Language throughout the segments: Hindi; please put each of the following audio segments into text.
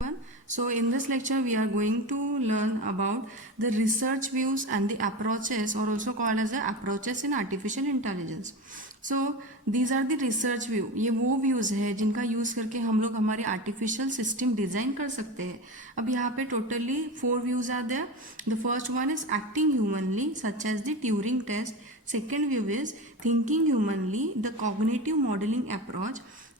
everyone. So in this lecture we are going to learn about the research views and the approaches, or also called as the approaches in artificial intelligence. So these are the research view. ये वो views है जिनका यूज़ करके हम लोग हमारे artificial system डिज़ाइन कर सकते हैं. अब यहाँ पे totally 4 views are there. The first one is acting humanly, such as the Turing test. Second view is thinking humanly, the cognitive modeling approach.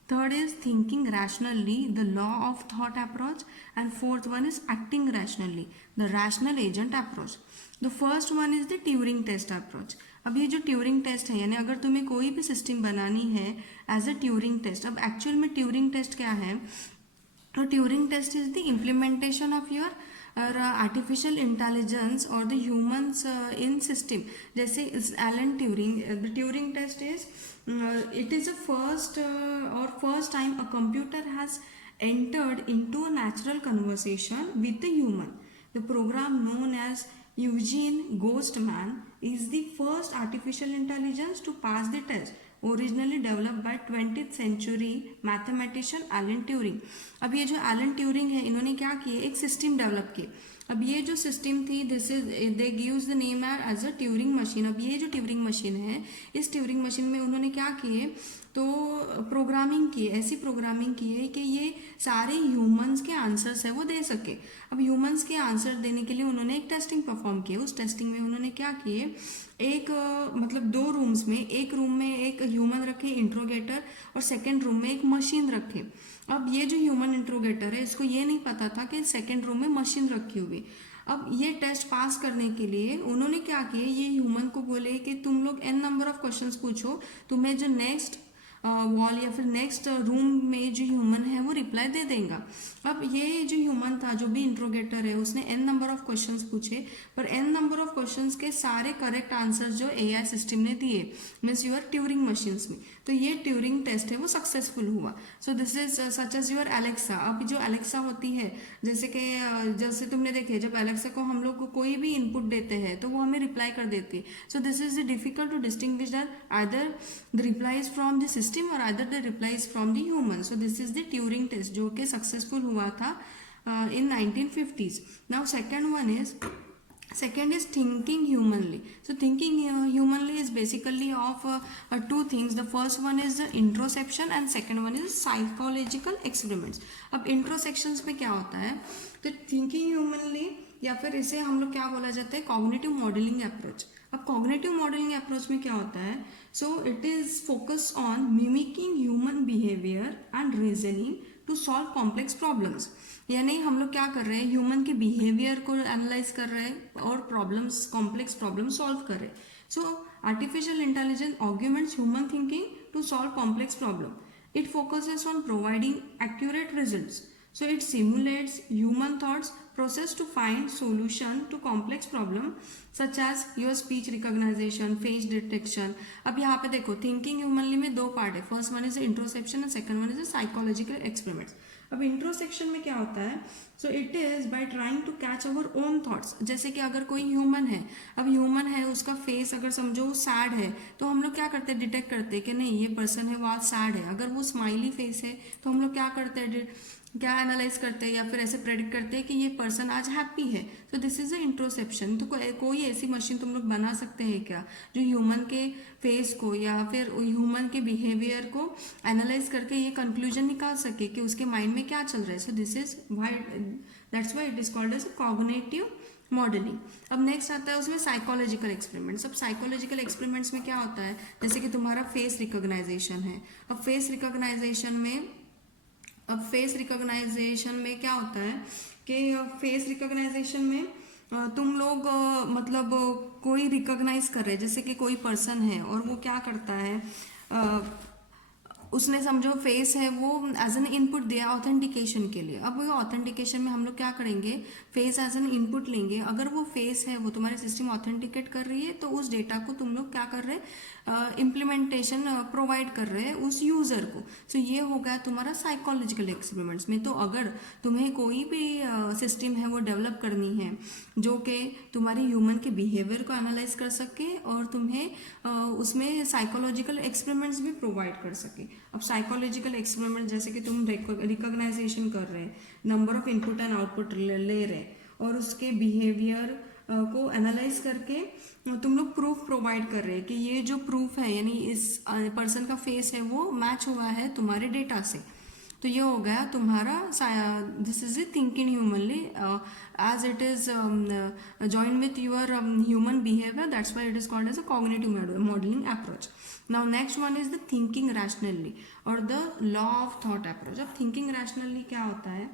Third is thinking rationally, the law of thought approach. And fourth one is acting rationally, the rational agent approach. The first one is the Turing test approach. अब ये जो ट्यूरिंग टेस्ट है, यानी अगर तुम्हें कोई भी सिस्टम बनानी है एज अ ट्यूरिंग टेस्ट. अब एक्चुअल में ट्यूरिंग टेस्ट क्या है? तो Turing test is the implementation of your artificial intelligence और द ह्यूमंस इन सिस्टम. जैसे Alan Turing, the Turing test is it is a first time a computer has entered into a natural conversation with a human. The program known as Eugene Ghostman is the first artificial intelligence to pass the test, originally developed by 20th century mathematician Alan Turing. अब ये जो एलन ट्यूरिंग है, इन्होंने क्या किए, एक सिस्टम डेवलप किए. अब ये जो सिस्टम थी, this is they gives the name as a Turing machine. अब ये जो ट्यूरिंग मशीन है, इस ट्यूरिंग मशीन में उन्होंने क्या किए, तो प्रोग्रामिंग की, ऐसी प्रोग्रामिंग की है कि ये सारे ह्यूमंस के आंसर्स है वो दे सके. अब ह्यूमंस के आंसर देने के लिए उन्होंने एक टेस्टिंग परफॉर्म की. उस टेस्टिंग में उन्होंने क्या किए, एक मतलब 2 रूम्स में, एक रूम में एक ह्यूमन रखे इंट्रोगेटर और सेकेंड रूम में एक मशीन रखे. अब ये जो ह्यूमन इंट्रोगेटर है, इसको ये नहीं पता था कि सेकेंड रूम में मशीन रखी हुई. अब ये टेस्ट पास करने के लिए उन्होंने क्या किया, ये ह्यूमन को बोले कि तुम लोग n नंबर ऑफ क्वेश्चंस पूछो, तुम्हें जो नेक्स्ट वॉल या फिर नेक्स्ट रूम में जो ह्यूमन है वो रिप्लाई दे देगा. अब ये जो ह्यूमन था, जो भी इंट्रोगेटर है, उसने n नंबर ऑफ क्वेश्चंस पूछे, पर n नंबर ऑफ क्वेश्चंस के सारे करेक्ट आंसर जो AI सिस्टम ने दिए, मीन्स यूर ट्यूरिंग मशीन्स में, तो ये ट्यूरिंग टेस्ट है वो सक्सेसफुल हुआ. So this is such as your Alexa. अब जो एलेक्सा होती है, जैसे तुमने देखे, जब एलेक्सा को हम लोग कोई भी इनपुट देते हैं तो वो हमें रिप्लाई कर देती है. So this is difficult to distinguish that either the reply is from the system or either the reply is from the human. So this is the Turing test जो कि successful हुआ था in 1950s. Now second is thinking humanly. So thinking humanly is basically of 2 things. The first one is the introspection and second one is psychological experiments. अब introspections में क्या होता है, तो thinking humanly या फिर इसे हम लोग क्या बोला जाता है, कॉग्निटिव मॉडलिंग अप्रोच. अब कॉग्निटिव मॉडलिंग अप्रोच में क्या होता है, so it is focus on mimicking human behaviour and reasoning to solve complex problems. यानी हम लोग क्या कर रहे हैं, ह्यूमन के बिहेवियर को एनालाइज कर रहे हैं और प्रॉब्लम्स, कॉम्प्लेक्स प्रॉब्लम सॉल्व कर रहे हैं. So artificial intelligence augments human thinking to solve complex problem. It focuses on providing accurate results. So it simulates human thoughts process to find solution to complex problem such as your speech recognition, face detection. अब यहाँ पे देखो, thinking humanly में 2 पार्ट है. First one is introspection and second one is psychological experiments. अब इंट्रोस्पेक्शन में क्या होता है, so it is by trying to catch our own thoughts. जैसे कि अगर कोई ह्यूमन है, अब ह्यूमन है, उसका फेस अगर समझो सैड है, तो हम लोग क्या करते हैं, डिटेक्ट करते हैं कि नहीं ये पर्सन है वो आज सैड है. अगर वो स्माइली फेस है तो हम लोग क्या करते हैं, क्या एनालाइज करते हैं या फिर ऐसे प्रेडिक्ट करते हैं कि ये पर्सन आज हैप्पी है. तो दिस इज अ इंट्रोस्पेक्शन. तो कोई ऐसी मशीन तुम लोग बना सकते हैं क्या, जो ह्यूमन के फेस को या फिर ह्यूमन के बिहेवियर को एनालाइज करके ये कंक्लूजन निकाल सके कि उसके माइंड में क्या चल रहा है. So this is that's why it is called as cognitive modelling. अब नेक्स्ट आता है उसमें साइकोलॉजिकल एक्सपेरिमेंट्स. अब साइकोलॉजिकल एक्सपेरिमेंट्स में क्या होता है, जैसे कि तुम्हारा फेस रिकॉग्नाइजेशन है. अब फेस रिकॉग्नाइजेशन में क्या होता है कि फेस रिकॉग्नाइजेशन में तुम लोग मतलब कोई रिकॉग्नाइज कर रहे हैं, जैसे कि कोई पर्सन है और वो क्या करता है, उसने समझो फेस है वो एज एन इनपुट दिया ऑथेंटिकेशन के लिए. अब वो ऑथेंटिकेशन में हम लोग क्या करेंगे, फेस एज एन इनपुट लेंगे. अगर वो फेस है वो तुम्हारे सिस्टम ऑथेंटिकेट कर रही है, तो उस डेटा को तुम लोग क्या कर रहे हैं, इम्प्लीमेंटेशन प्रोवाइड कर रहे हैं उस यूज़र को. सो ये हो गया तुम्हारा साइकोलॉजिकल एक्सपेरिमेंट्स में. तो अगर तुम्हें कोई भी सिस्टम है वो डेवलप करनी है जो कि तुम्हारी ह्यूमन के बिहेवियर को एनालाइज कर सके और तुम्हें उसमें साइकोलॉजिकल एक्सपेरिमेंट्स भी प्रोवाइड कर सके. अब साइकोलॉजिकल एक्सपेरिमेंट जैसे कि तुम रिकॉग्नाइजेशन कर रहे हैं, number of input and output ले रहे हैं और उसके बिहेवियर को एनालाइज करके तुम लोग प्रूफ प्रोवाइड कर रहे हैं कि ये जो प्रूफ है यानी इस पर्सन का फेस है वो मैच हुआ है तुम्हारे डेटा से। तो ये हो गया तुम्हारा, this is a thinking humanly as it is join with your human behaviour, that's why it is called as a cognitive modelling approach. Now next one is the thinking rationally or the law of thought approach. अब थिंकिंग रैशनली क्या होता है?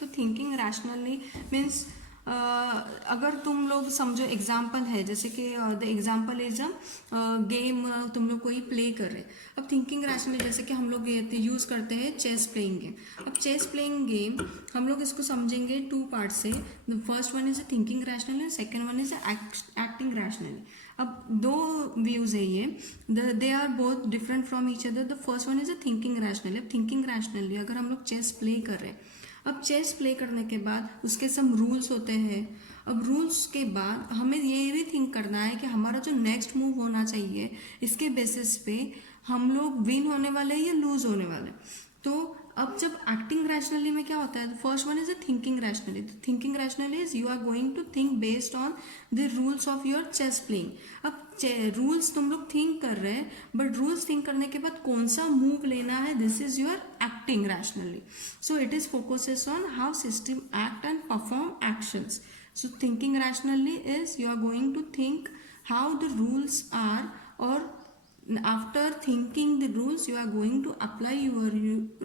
तो थिंकिंग रैशनली मीन्स अगर तुम लोग समझो एग्जाम्पल है, जैसे कि the example is a game, तुम लोग कोई प्ले कर रहे हैं। अब थिंकिंग रैशनली जैसे कि हम लोग यूज़ करते हैं चेस प्लेइंग गेम। अब चेस प्लेइंग गेम हम लोग इसको समझेंगे टू पार्ट से। The first one is a thinking rationally, second one is acting rationally. अब दो व्यूज है ये, they are both different from each other. The first one is a thinking rationally. अब थिंकिंग रैशनली अगर हम लोग चेस प्ले कर रहे हैं, अब चेस प्ले करने के बाद उसके सम रूल्स होते हैं। अब रूल्स के बाद हमें ये भी थिंक करना है कि हमारा जो नेक्स्ट मूव होना चाहिए इसके बेसिस पे हम लोग विन होने वाले हैं या लूज होने वाले। तो अब जब एक्टिंग रैशनली में क्या होता है, first one is a thinking rationally. Thinking rationally is you are going to think based on the rules of your chess playing. अब रूल्स तुम लोग थिंक कर रहे हैं, बट रूल्स थिंक करने के बाद कौन सा मूव लेना है, this is your acting rationally. So it is focuses on how system act and perform actions. So thinking rationally is you are going to think how the rules are, और after thinking the rules you are going to apply your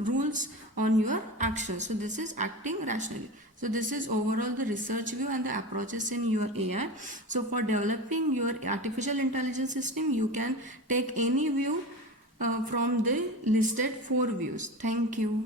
rules on your actions. So this is acting rationally. So this is overall the research view and the approaches in your AI. So for developing your artificial intelligence system you can take any view from the listed 4 views. Thank you.